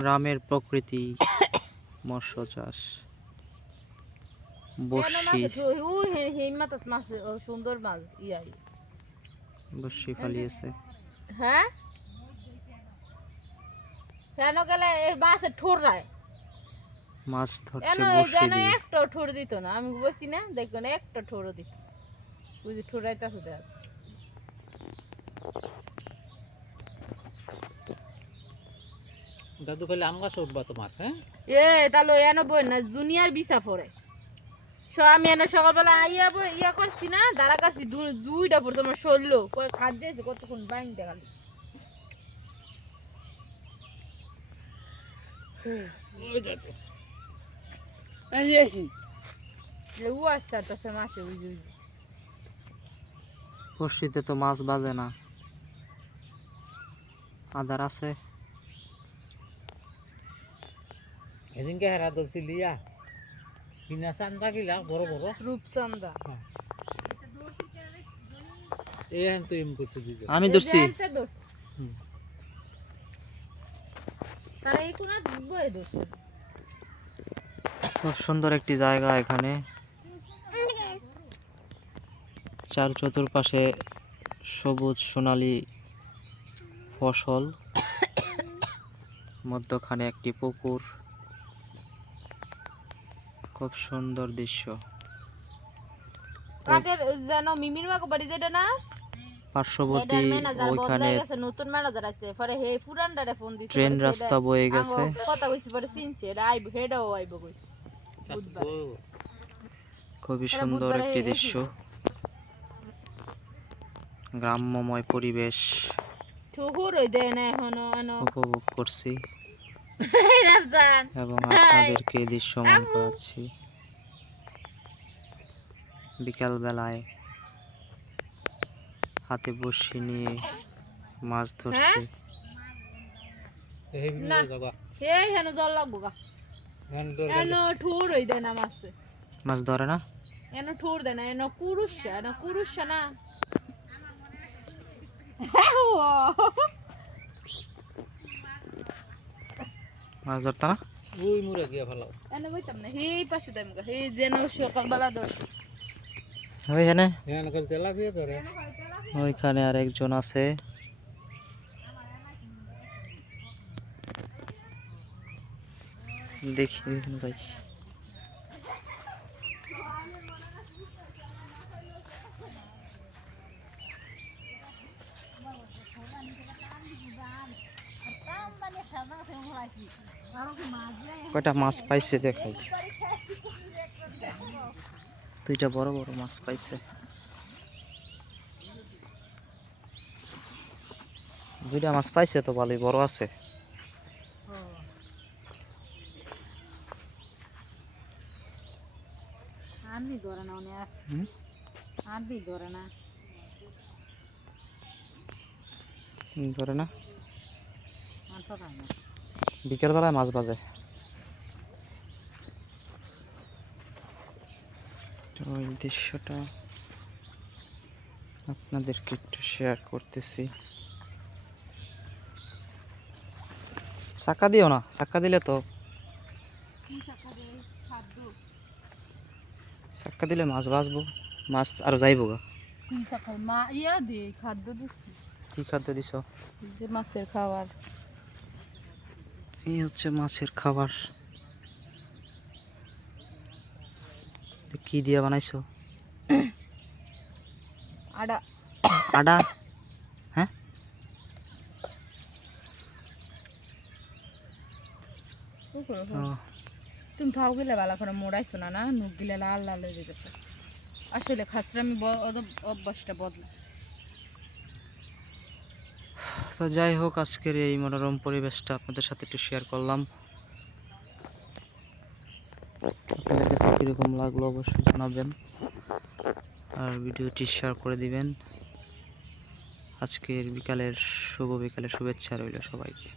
গ্রামের প্রকৃতি, মৎস্য চাষ, বর্ষি সুন্দর মাছ বর্ষি ফালিয়েছে। হ্যাঁ কেন গেলে মাছের ঠোর রায় মাছ ধরছে বর্ষি দিয়ে। একটা ঠোর দিত না, আমি বসি না দেখো না একটা ঠোরও দিত, বুঝি ঠোরাইতে আছে দেখ। দাদু খালি আম গাছ উঠবা তোমার। হ্যাঁ তাহলে এনো বই না জুনিয়র বিছা পড়ে আমি এনে সকালবেলা ইয়া করছি না, দাঁড়া কাটছি দুইটা পর তোমার সরলো খাদ দিয়েছে কতক্ষণ বাইন দেখাল। বর্ষিতে তো মাছ বাজে না, আদার আছে। এদিনকে হেরা ধরছি লিয়া কিনা চান্দা গিলা বড় বড় রূপচান্দা আমি ধরছি। খুব সুন্দর একটি জায়গা এখানে, চার চতুর্পাশে সবুজ সোনালী ফসল, মধ্যখানে একটি পুকুর, খুব সুন্দর দৃশ্য। মিমির মা বাড়ি যেটা না পার্শ্ববর্তী ওইখানে নতুন ম্যানেজার আছে, পরে হে পুরানটারে ফোন দিছে, ট্রেন রাস্তা বয়ে গেছে। কথা কইছি পরে চিনছে এটা আইব, হেডাও আইব কইছে বুধবার। খুবই সুন্দর একটি দৃশ্য, গ্রাম্যময় পরিবেশ ঠুহুর হই দেয় না এখনো উপভোগ করছি এবং আপনাদেরকে দৃশ্যমান করাচ্ছি। বিকাল বেলায় হাতে বড়শি নিয়ে মাছ ধরছে। মাছ ধরে না, ঠুর দেয় না এনো কুরুষা না মাছ ধরতা না। ওই মুড়া গিয়া ভালো এনে বইতাম না এই পাশে দেম গা এই যেন সকালবেলা ধরছি ওইখানে কাল তেলাপিয়া ধরে। ওইখানে আর একজন আছে, দেখি ওইখানে যাই। কয়টা মাছ পাইছে দেখাই, দুইটা বড় বড় মাছ পাইছে, দুইটা মাছ পাইছে তো ভালোই বড় আছে। ধরে না, বিকেল বেলায় মাছ বাজে। তো এই দৃশ্যটা আপনাদেরকে একটু শেয়ার করতেছি। চাকা দিও না, চাকা দিলে তো চাকা দিলে মাছ বাজবো, মাছ আরো যাইবো গা। কি খাদ্য দিছ? মাছের খাবার। এই হচ্ছে মাছের খাবার। কি দিয়া বানাইছো? আডা আডা। হ্যাঁ তুমি ভাও গেলে ভালো করে মোড়াইছো না, না নুক গিলে লাল লাল হয়ে গেছে। আসলে খাসরামি অভ্যাসটা বদলা। তো যাই হোক, আজকের এই মনোরম পরিবেশটা আপনাদের সাথে একটু শেয়ার করলাম। আপনাদের কাছে কীরকম লাগলো অবশ্যই জানাবেন, আর ভিডিওটি শেয়ার করে দিবেন। আজকের বিকালের শুভ বিকালের শুভেচ্ছা রইল সবাইকে।